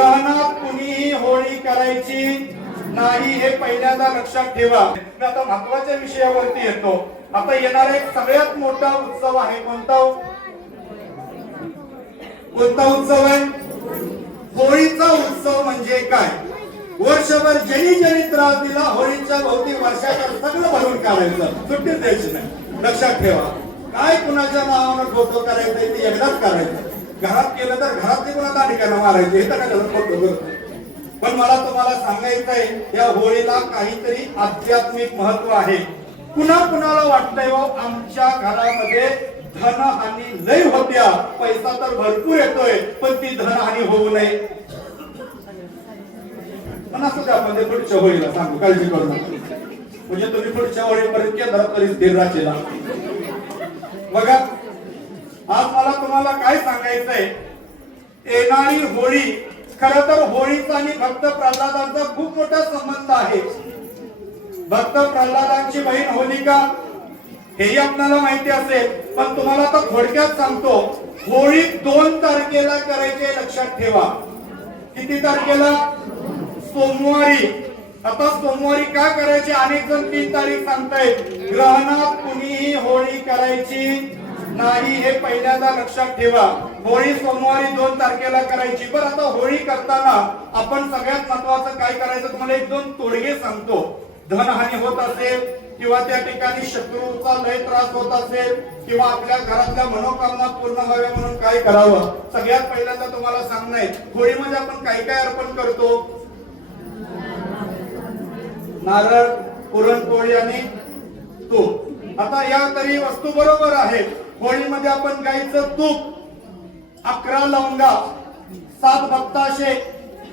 ग्रहणात कुणीही होळी करायची नाही हे पहिल्यांदा लक्षात ठेवा. मी आता महत्वाच्या विषयावरती येतो. आता येणारा एक सगळ्यात मोठा उत्सव आहे. कोणता उत्सव आहे? होळीचा उत्सव म्हणजे काय? वर्षभर ज्यांनी त्रास दिला होळीच्या भोवती वर्षाचं सगळं भरून काढायचं, सुट्टी द्यायची नाही. लक्षात ठेवा. काय कुणाच्या नावानं फोटो करायचंय ते एकदाच करायचं. घरात केलं तर घरातली कुणाला ठिकाणं मारायचे हे तर काय फोटो करतो. पण मला तुम्हाला सांगायचंय या होळीला काहीतरी आध्यात्मिक महत्व आहे. कुणाला वाटतंय आमच्या घरामध्ये धनहानी लय होत्या, पैसा तर भरपूर येतोय पण ती धनहानी होऊ नये. पण असं द्या आपण पुढच्या होळीला सांगू, काळजी करू नका. म्हणजे तुम्ही पुढच्या होळीपर्यंत केंद्रात तरी स्थिर राहशील. बघा आज मला तुम्हाला काय सांगायचंय, येणारी होळी खरं तर होळीचा आणि भक्त प्रल्हादांचा खूप मोठा संबंध आहे. भक्त प्रल्हादांची बहीण होलिका हेही आपल्याला माहिती असेल, पण तुम्हाला आता थोडक्यात सांगतो. होळी 2 तारखेला करायचे, लक्षात ठेवा. किती तारखेला? सोमवारी. आता सोमवारी का करायचे? अनेक जण 3 तारीख सांगतायत. ग्रहणात कुणीही होळी करायची नाही हे पहिल्यांदा लक्षात ठेवा. होळी सोमवारी 2 तारखेला करायची. बरं आता होळी करताना आपण सगळ्यात महत्वाचं काय करायचं तुम्हाला 1-2 तोडगे सांगतो. धनहानी होत असेल किंवा त्या ठिकाणी शत्रूचा लय त्रास होत असेल किंवा आपल्या घरातल्या मनोकामना पूर्ण व्हाव्या म्हणून काय करावं, सगळ्यात पहिल्यांदा तुम्हाला सांगणं. होळीमध्ये आपण काय काय अर्पण करतो? नारळ, पुरणपोळी आणि तूप. आता या तरी वस्तू बरोबर आहेत. होळीमध्ये आपण गाईचं तूप, 11 लवंगा, 7 बत्ताशे,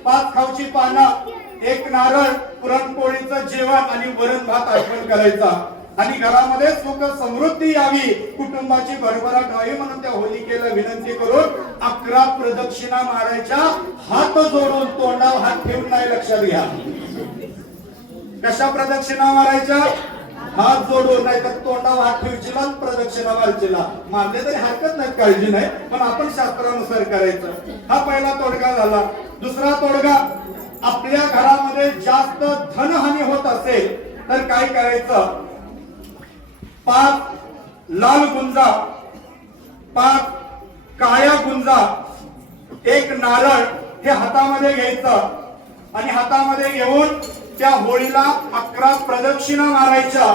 5 खाऊची पानं, 1 नारळ, पुरणपोळीचं जेवण आणि वरण भात अर्पण करायचा. आणि घरामध्ये सुख समृद्धी यावी, कुटुंबाची भरभराट व्हावी म्हणून त्या होलिकेला विनंती करून 11 प्रदक्षिणा मारायच्या. हात जोडून, तोंडावर हात ठेवून नाही. लक्षात घ्या. कशा प्रदक्षिणा मारायच्या? हात जोडून, नाही तर तोंडावर हात ठेवशीला प्रदक्षिणा मारशीला. मारले तरी हरकत नाही, काळजी नाही, पण आपण शास्त्रानुसार करायचं. हा पहिला तोडगा झाला. दुसरा तोडगा, आपल्या घरामध्ये जास्त धनहानी होत असेल तर काय करायचं? 5 लाल गुंजा, 5 काळ्या गुंजा, 1 नारळ हे हातामध्ये घ्यायचं आणि हातामध्ये घेऊन त्या होळीला 11 प्रदक्षिणा मारायच्या.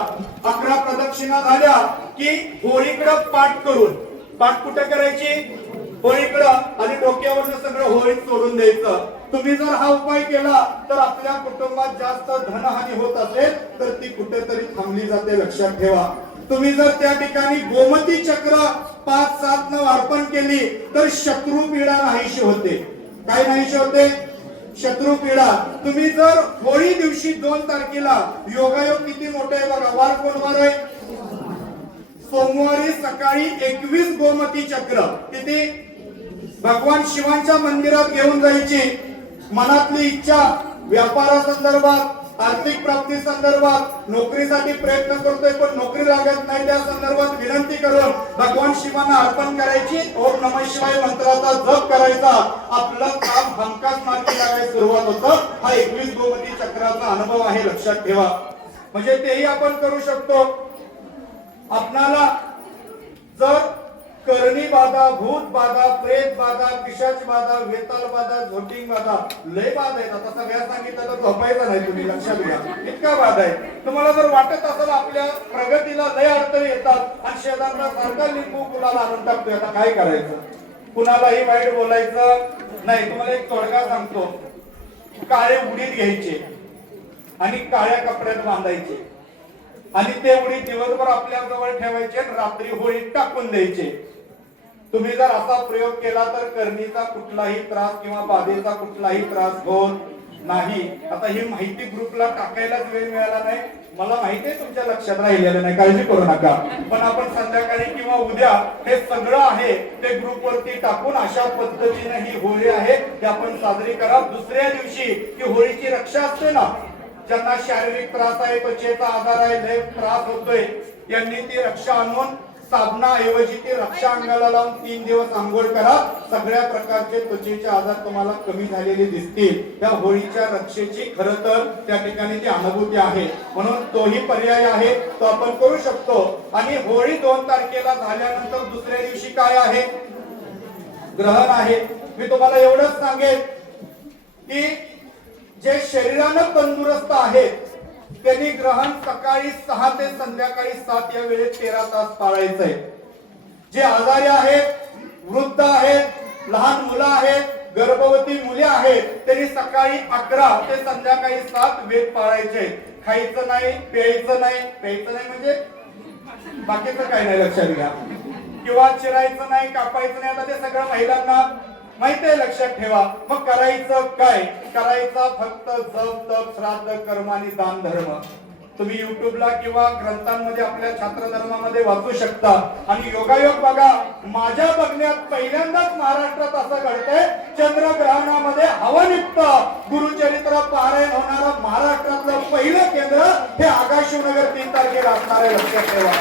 11 प्रदक्षिणा झाल्या की होळीकडे पाठ करून, पाठ कुठे करायची? होळीकडे, आणि डोक्यावरचं सगळं होळीत सोडून द्यायचं. तुम्ही जर हा उपाय केला तर आपल्या कुटुंबात जास्त धनहानी होत असेल तर ती कुठेतरी थांबली जाते. लक्षात ठेवा. तुम्ही जर त्या ठिकाणी गोमती चक्र 5-7 न अर्पण केली तर शत्रू पीडा नाहीशी होते. काय नाहीशी होते? शत्रू पीडा. तुम्ही जर होळी दिवशी 2 तारखेला, योगायोग किती मोठा आहे बघा. वार कोण वार आहे? सोमवारी सकाळी 21 गोमती चक्र. किती? भगवान शिवांच्या मंदिरात घेऊन जायची. मनातली इच्छा, व्यापारासंदर्भात, आर्थिक प्राप्ती संदर्भात, नोकरीसाठी प्रयत्न करतोय पण नोकरी लागत नाही त्या संदर्भात विनंती करून भगवान शिवांना अर्पण करायची. ओम नमः शिवाय मंत्राचा जप करायचा. आपलं काम हमखास मार्गी लागायला सुरुवात होतं. हा 21 गोमती चक्राचा अनुभव आहे. लक्षात ठेवा. म्हणजे तेही आपण करू शकतो. आपणाला जर करणी बाधा, भूत बाधा, प्रेत बाधा, पिशाच बाधा, वेताल बाधा, झोटिंग बाधा, लय बाधा आहेत. आता सगळ्या सांगितलं तर झोपायचं नाही. तुम्ही लक्षात घ्या. इतका बाधा आहे. तुम्हाला जर वाटत असेल आपल्या प्रगतीला लय अडचणी येतात आणि शेजारला सारखा लिंबू कुणाला आणून टाकतोय, आता काय करायचं? कुणालाही वाईट बोलायचं नाही. तुम्हाला एक तोडगा सांगतो. काळे उडीद घ्यायचे आणि काळ्या कपड्यात बांधायचे आणि ते उडीद दिवसभर आपल्या जवळ ठेवायचे, रात्री होळीत टाकून द्यायचे. तुम्ही जर असा प्रयोग केला तर करणीचा कुठलाही त्रास किंवा बाधेचा कुठलाही त्रास होत नाही. आता ही माहिती ग्रुपला टाकायलाच वेळ मिळाला नाही. मला माहिती आहे तुमच्या लक्षात राहिलेलं नाही, काळजी करू नका. पण आपण संध्याकाळी किंवा उद्या हे सगळं आहे ते ग्रुपवरती टाकून अशा पद्धतीने ही होळी आहे ते आपण साजरी करा. दुसऱ्या दिवशी की होळीची रक्षा असते ना, ज्यांना शारीरिक त्रास आहे, त्वचेचा आजार आहे, लय त्रास होतोय, यांनी ती रक्षा आणून साबणाऐवजी ती रक्षा अंगाला लावून 3 दिवस आंघोळ करा. सगळ्या प्रकारचे त्वचेचे आजार तुम्हाला कमी झालेले दिसतील. त्या होळीच्या रक्षेची खरं तर त्या ठिकाणी ती अनुभूती आहे. म्हणून तोही पर्याय आहे, तो आपण करू शकतो. आणि होळी 2 तारखेला झाल्यानंतर दुसऱ्या दिवशी काय आहे? ग्रहण आहे. मी तुम्हाला एवढंच सांगेन की जे शरीरानं तंदुरुस्त आहेत त्यांनी ग्रहण सकाळी 6 ते संध्याकाळी 7 या वेळेत 13 तास पाळायचंय. जे आजारी आहेत, वृद्ध आहेत, लहान मुलं आहेत, गर्भवती मुले आहेत, त्यांनी सकाळी 11 ते संध्याकाळी 7 वेद पाळायचे. खायचं नाही, प्यायचं नाही. प्यायचं नाही म्हणजे बाकीचं काही नाही, लक्षात घ्या. किंवा चिरायचं नाही, कापायचं नाही. आता ते सगळं महिलांना माहिती आहे, लक्षात ठेवा. मग करायचं काय? करायचं फक्त जप, तप, श्राद्ध, कर्म आणि दान धर्म. तुम्ही युट्यूबला किंवा ग्रंथांमध्ये आपल्या छात्र धर्मामध्ये वाचू शकता. आणि योगायोग बघा, माझ्या बघण्यात पहिल्यांदाच महाराष्ट्रात असं घडतंय, चंद्रग्रहणामध्ये हवनियुक्त गुरुचरित्र पारायण होणारं महाराष्ट्रातलं पहिलं केंद्र हे आकाशशिवनगर 3 तारखेला असणार आहे, लक्षात ठेवा.